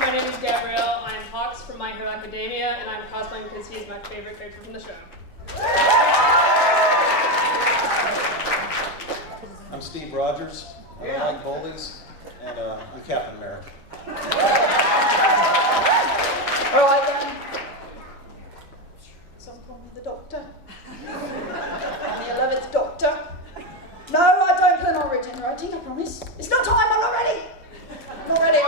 My name is Gabrielle. I'm Hawks from My Hero Academia, and I'm cosplaying because he's my favorite character from the show. I'm Steve Rogers. I like bullies, and I'm Captain America. All right then. Some call me the Doctor. I'm the 11th Doctor. No, I don't plan on regenerating, I promise. It's not time, I'm not ready. I'm not ready.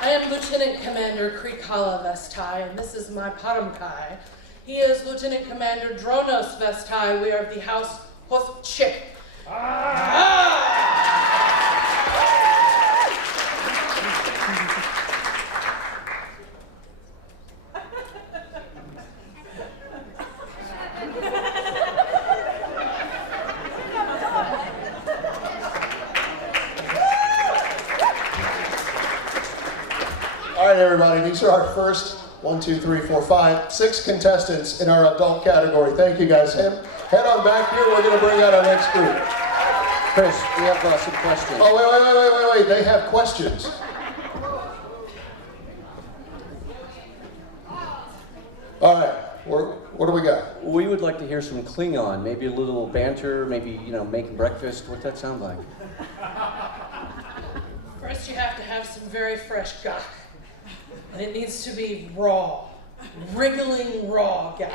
I am Lieutenant Commander Krikala Vestai, and this is my Paramkai. He is Lieutenant Commander Dronos Vestai. We are of the House Hothchik. All right, everybody, these are our first 6 contestants in our adult category. Thank you, guys. Head on back here. We're going to bring out our next group. Chris, we have some questions. Oh, wait. They have questions. All right, what do we got? We would like to hear some Klingon, maybe a little banter, maybe, making breakfast. What's that sound like? First, you have to have some very fresh gak. And it needs to be raw, wriggling raw gak,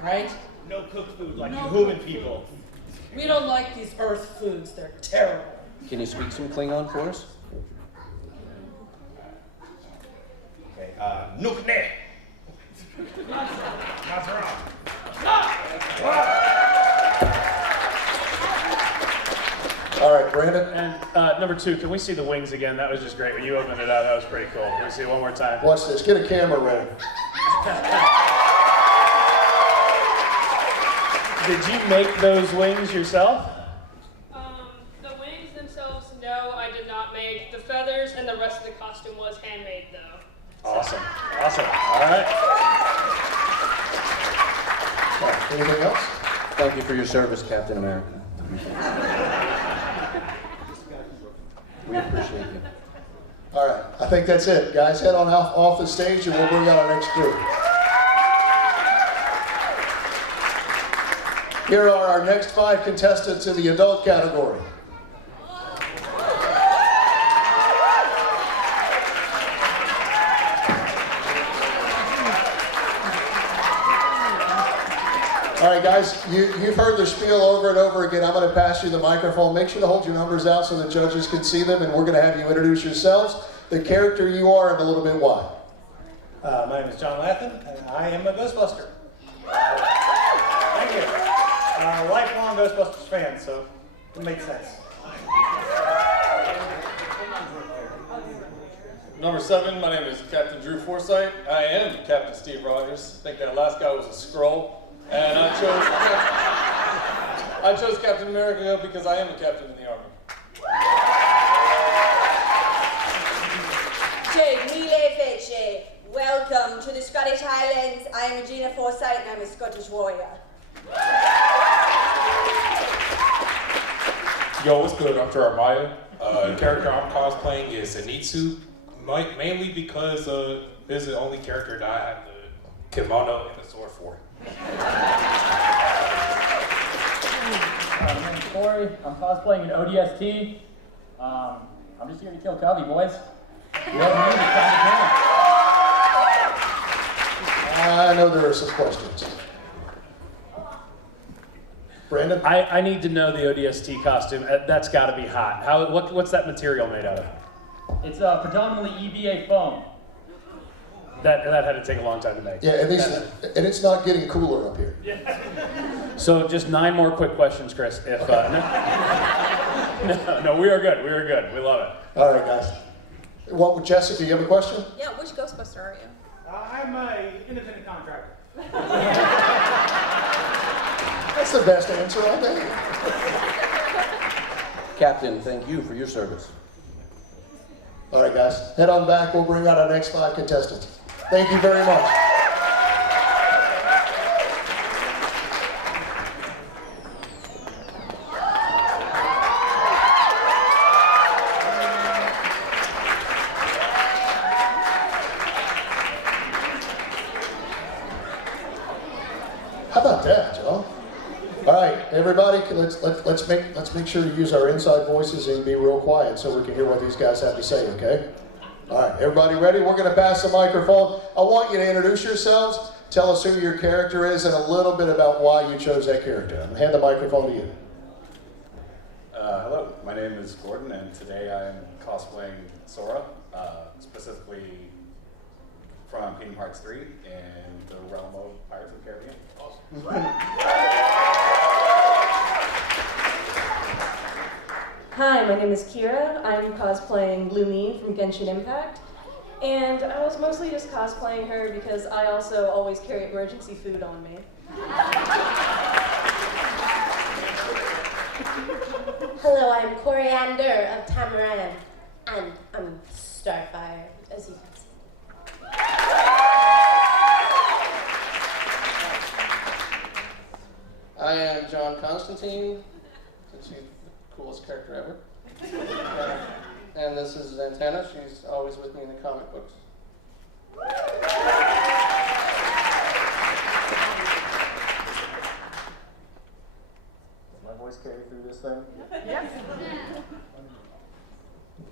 right? No cooked food like you human people. We don't like these earth foods, they're terrible. Can you speak some Klingon for us? Okay, Nukne. All right, Brandon. And number 2, can we see the wings again? That was just great. When you opened it up, that was pretty cool. Can we see it one more time? Watch this. Get a camera ready. Did you make those wings yourself? The wings themselves, no, I did not make. The feathers the rest of the costume was handmade, though. Awesome. Awesome. All right. Anything else? Thank you for your service, Captain America. We appreciate you. All right, I think that's it. Guys, head on off the stage and we'll bring out our next group. Here are our next 5 contestants in the adult category. All right, guys, you've heard the spiel over and over again. I'm going to pass you the microphone. Make sure to hold your numbers out so the judges can see them, and we're going to have you introduce yourselves, the character you are, and a little bit why. My name is John Lathan, and I am a Ghostbuster. Thank you. Lifelong Ghostbusters fan, so it makes sense. Number 7, my name is Captain Drew Forsythe. I am Captain Steve Rogers. I think that last guy was a Skrull. And I chose Captain America because I am a captain in the Army. Mille fece. Welcome to the Scottish Highlands. I am Regina Forsythe and I'm a Scottish warrior. Yo, what's good? I'm Jeremiah. The character I'm cosplaying is Zenitsu, mainly because this is the only character that I have the kimono and the sword for. My name's Corey. I'm cosplaying an ODST. I'm just here to kill Covey, boys. I know there are some questions. Brandon? I need to know the ODST costume. That's got to be hot. What's that material made out of? It's predominantly EVA foam. That had to take a long time to make. Yeah, and it's not getting cooler up here. So just 9 more quick questions, Chris. If no, we are good. We are good. We love it. All right, guys. What, Jessica, you have a question? Yeah, which Ghostbuster are you? I'm an independent contractor. That's the best answer all day. Captain, thank you for your service. All right, guys. Head on back. We'll bring out our next 5 contestants. Thank you very much. How about that, Joe? All right, everybody, let's make sure to use our inside voices and be real quiet so we can hear what these guys have to say, okay? All right, everybody ready? We're going to pass the microphone. I want you to introduce yourselves, tell us who your character is, and a little bit about why you chose that character. I'm going to hand the microphone to you. Hello, my name is Gordon, and today I am cosplaying Sora, specifically from Kingdom Hearts 3 in the realm of Pirates of the Caribbean. Hi, my name is Kira. I'm cosplaying Lumine from Genshin Impact. And I was mostly just cosplaying her because I also always carry emergency food on me. Hello, I'm Coriander of Tamaran, and I'm Starfire, as you can see. I am John Constantine, since she's the coolest character ever. And this is Zantana. She's always with me in the comic books. Does my voice carry through this thing? Yes.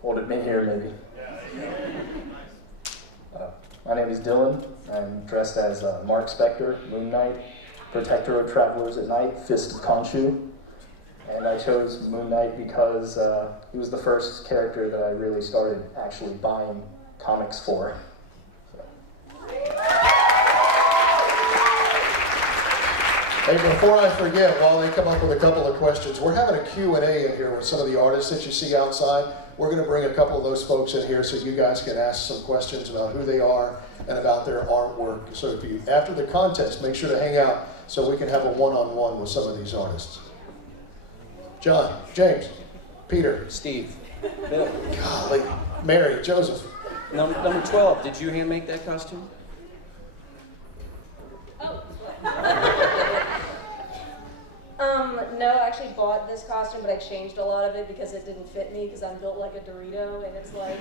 Hold it in here, maybe. My name is Dylan. I'm dressed as Mark Spector, Moon Knight, Protector of Travelers at Night, Fist of Khonshu. And I chose Moon Knight because he was the first character that I really started actually buying comics for. Hey, before I forget, while they come up with a couple of questions, we're having a Q&A in here with some of the artists that you see outside. We're going to bring a couple of those folks in here so you guys can ask some questions about who they are and about their artwork. So if you, after the contest, make sure to hang out so we can have a one-on-one with some of these artists. John, James, Peter, Steve, Bill. Golly. Mary, Joseph. Number 12, did you hand make that costume? No, I actually bought this costume, but I changed a lot of it because it didn't fit me because I'm built like a Dorito, and it's like,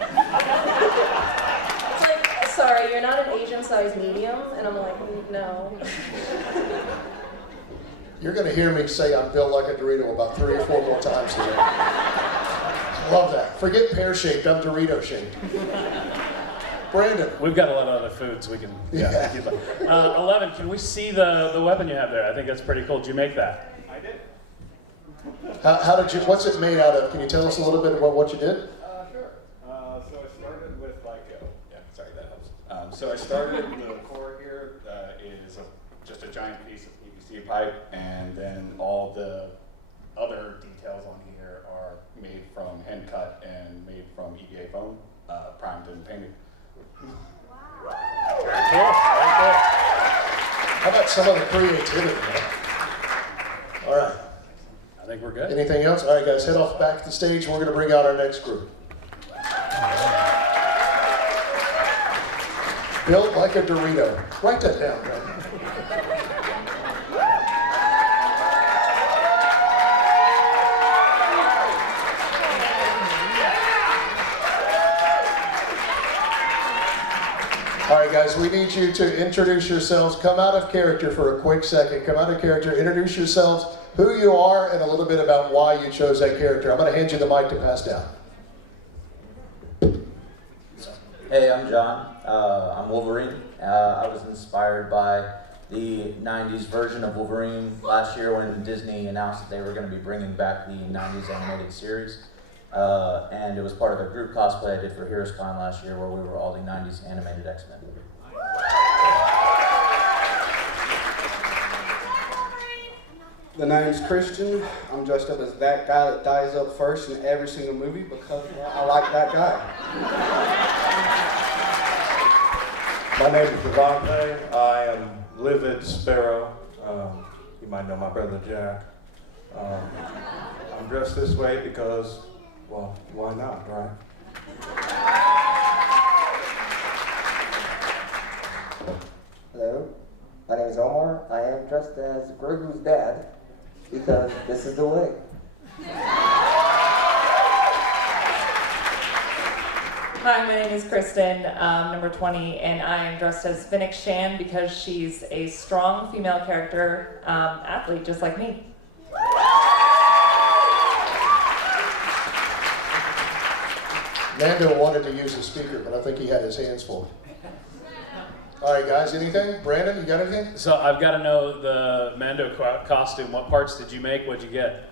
it's like, sorry, you're not an Asian size medium, and I'm like, no. You're going to hear me say I'm built like a Dorito about 3 or 4 more times today. Love that. Forget pear-shaped, I'm Dorito-shaped. Brandon. We've got a lot of other foods we can keep up. 11, can we see the weapon you have there? I think that's pretty cool. Did you make that? I did. How did you, what's it made out of? Can you tell us a little bit about what you did? Sure. So I started with sorry, that helps. So I started, the core here is just a giant piece of PVC pipe, and then all the other details on here are made from hand cut and made from EVA foam, primed and painted. Very cool. How about some of the creativity? All right. I think we're good. Anything else? All right, guys, head off back to the stage. We're going to bring out our next group. Built like a Dorito. Write that down, guys. All right, guys, we need you to introduce yourselves. Come out of character for a quick second. Come out of character, introduce yourselves, who you are, and a little bit about why you chose that character. I'm going to hand you the mic to pass down. Hey, I'm John. I'm Wolverine. I was inspired by the 90s version of Wolverine last year when Disney announced that they were going to be bringing back the 90s animated series. And it was part of a group cosplay I did for Heroes Con last year where we were all the 90s animated X-Men. The name's Christian. I'm dressed up as that guy that dies up first in every single movie because I like that guy. My name is Devontae. I am Livid Sparrow. You might know my brother Jack. I'm dressed this way because, well, why not, right? Hello, my name is Omar. I am dressed as Grogu's dad because this is the way. Hi, my name is Kristen, number 20, and I am dressed as Finnick Shan because she's a strong female character, athlete just like me. Mando wanted to use the speaker, but I think he had his hands full. All right, guys, anything? Brandon, you got anything? So I've got to know the Mando costume. What parts did you make? What'd you get?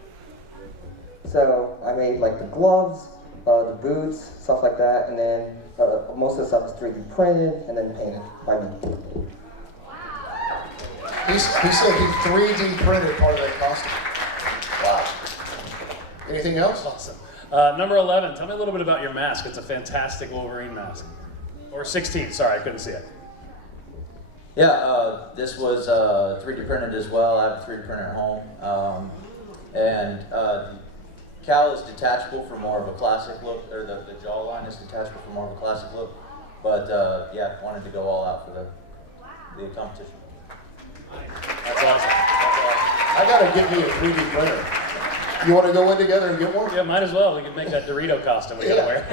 So I made like the gloves, the boots, stuff like that, and then most of the stuff is 3D printed and then painted by me. He said he 3D printed part of that costume. Wow. Anything else? Awesome. Number 11, tell me a little bit about your mask. It's a fantastic Wolverine mask. Or 16, sorry, I couldn't see it. Yeah, this was 3D printed as well. I have a 3D printer at home. And Cal is detachable for more of a classic look, or the jawline is detachable for more of a classic look. But yeah, wanted to go all out for the competition. That's awesome. I gotta get me a 3D printer. You want to go in together and get one? Yeah, might as well. We can make that Dorito costume we gotta wear.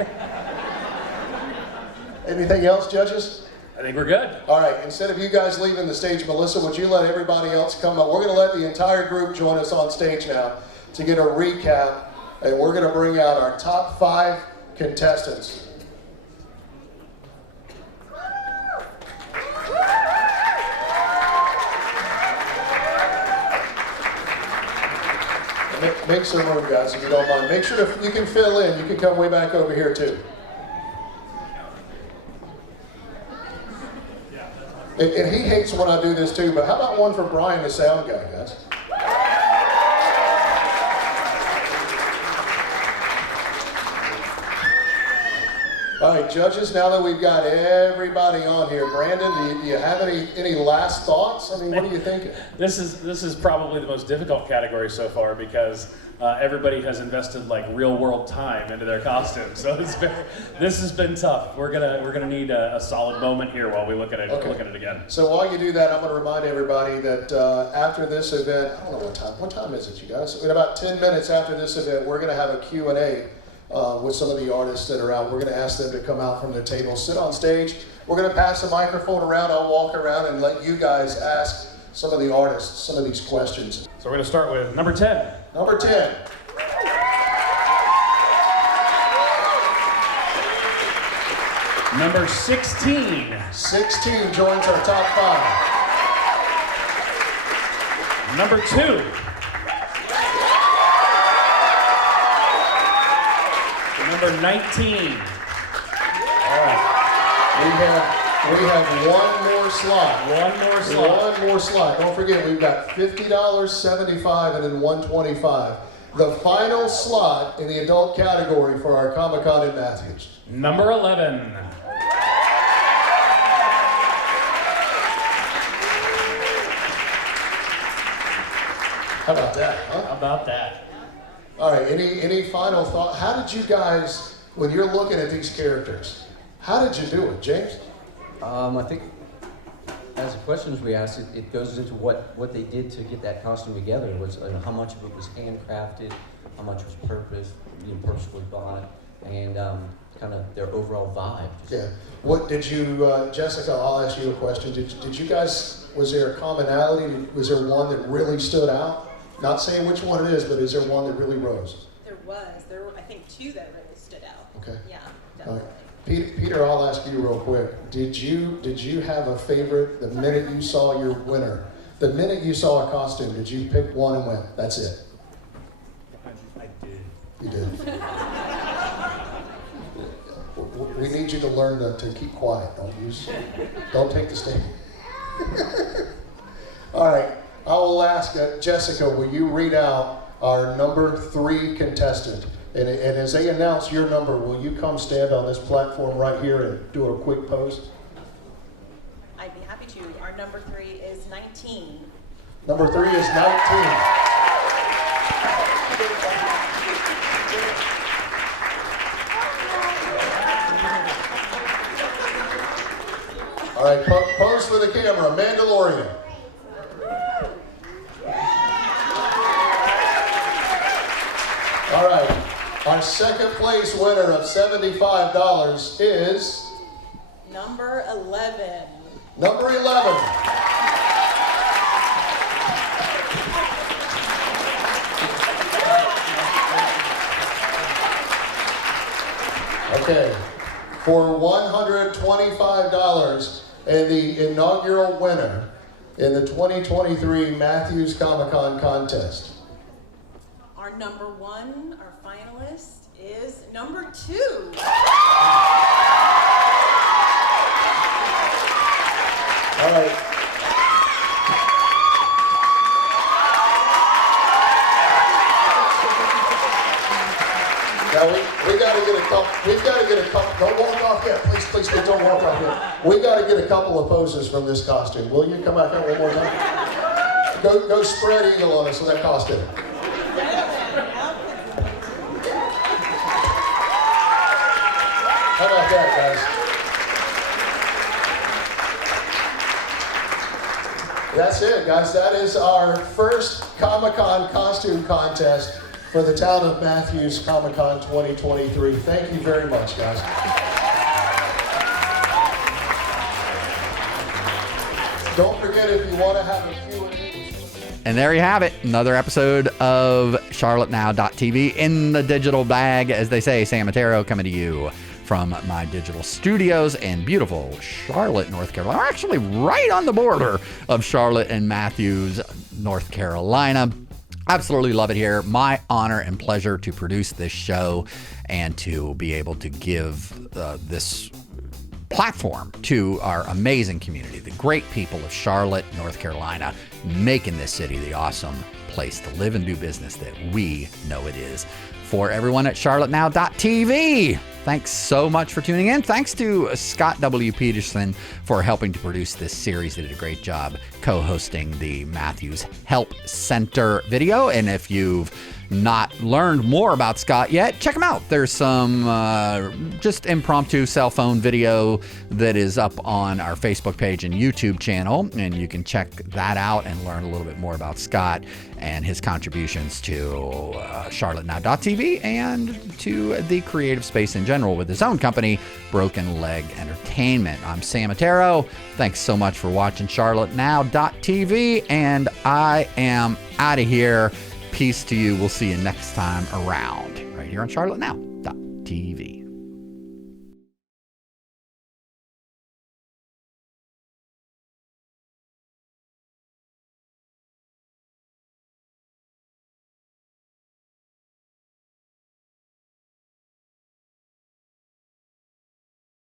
Anything else, judges? I think we're good. All right, instead of you guys leaving the stage, Melissa, would you let everybody else come up? We're going to let the entire group join us on stage now to get a recap, and we're going to bring out our top 5 contestants. Make some room, guys, if you don't mind. Make sure if you can fill in, you can come way back over here, too. And he hates when I do this too, but how about one for Brian, the sound guy, guys? All right, judges, now that we've got everybody on here, Brandon, do you have any last thoughts? I mean, what are you thinking? This is probably the most difficult category so far because everybody has invested like real world time into their costumes. So this has been tough. We're gonna need a solid moment here while we look at it again. So while you do that, I'm going to remind everybody that after this event, I don't know what time. What time is it, you guys? In about 10 minutes after this event, we're going to have a Q&A with some of the artists that are out. We're going to ask them to come out from the table, sit on stage. We're going to pass the microphone around. I'll walk around and let you guys ask some of the artists some of these questions. So we're going to start with number 10. Number 10. Number 16. 16 joins our top 5. Number 2. Number 19. All right. We have one more slot. One more slot. Don't forget, we've got $50, $75, and then $125. The final slot in the adult category for our Comic-Con in Matthews. Number 11. How about that, huh? How about that? All right, any final thought? How did you guys, when you're looking at these characters, how did you do it, James? I think as the questions we asked, it goes into what they did to get that costume together. Was how much of it was handcrafted, how much was purposefully bought, and kind of their overall vibe. Yeah. What did you, Jessica? I'll ask you a question. Did you guys? Was there a commonality? Was there one that really stood out? Not saying which one it is, but is there one that really rose? There was. There were, I think, 2 that really stood out. Okay. Yeah, All definitely. right. Peter, I'll ask you real quick. Did you have a favorite the minute you saw your winner? The minute you saw a costume, did you pick one and went, that's it? I did. You did. We need you to learn to keep quiet. Don't take the stage. All right. I will ask Jessica, will you read out our number 3 contestant? And as they announce your number, will you come stand on this platform right here and do a quick pose? I'd be happy to. Our number 3 is 19. Number 3 is 19. All right, pose for the camera, Mandalorian. All right, our second place winner of $75 is... Number 11. Number 11. Okay, for $125 and the inaugural winner in the 2023 Matthews Comicon contest. Our number 1, our finalist, is number 2. All right. Now we got to get a couple. We've got to get a couple. Don't walk off yet, please, don't walk off yet. We got to get a couple of poses from this costume. Will you come back out one more time? Go spread eagle on us with that costume. How about that, guys? That's it, guys. That is our first Comic-Con costume contest for the town of Matthews Comicon 2023. Thank you very much, guys. Don't forget, if you want to have a Q&A. And there you have it. Another episode of CharlotteNow.tv in the digital bag, as they say. Sam Matero coming to you from my digital studios in beautiful Charlotte, North Carolina. We're actually right on the border of Charlotte and Matthews, North Carolina. Absolutely love it here. My honor and pleasure to produce this show and to be able to give this platform to our amazing community, the great people of Charlotte, North Carolina, making this city the awesome place to live and do business that we know it is. For everyone at CharlotteNow.tv, thanks so much for tuning in. Thanks to Scott W. Peterson for helping to produce this series. They did a great job co-hosting the Matthews Help Center video. And if you've not learned more about Scott yet, check him out. There's some just impromptu cell phone video that is up on our Facebook page and YouTube channel, and you can check that out and learn a little bit more about Scott and his contributions to CharlotteNow.tv and to the creative space in general with his own company, Broken Leg Entertainment. I'm Sam Matero. Thanks so much for watching CharlotteNow.tv, and I am out of here. Peace to you. We'll see you next time around right here on CharlotteNow.tv.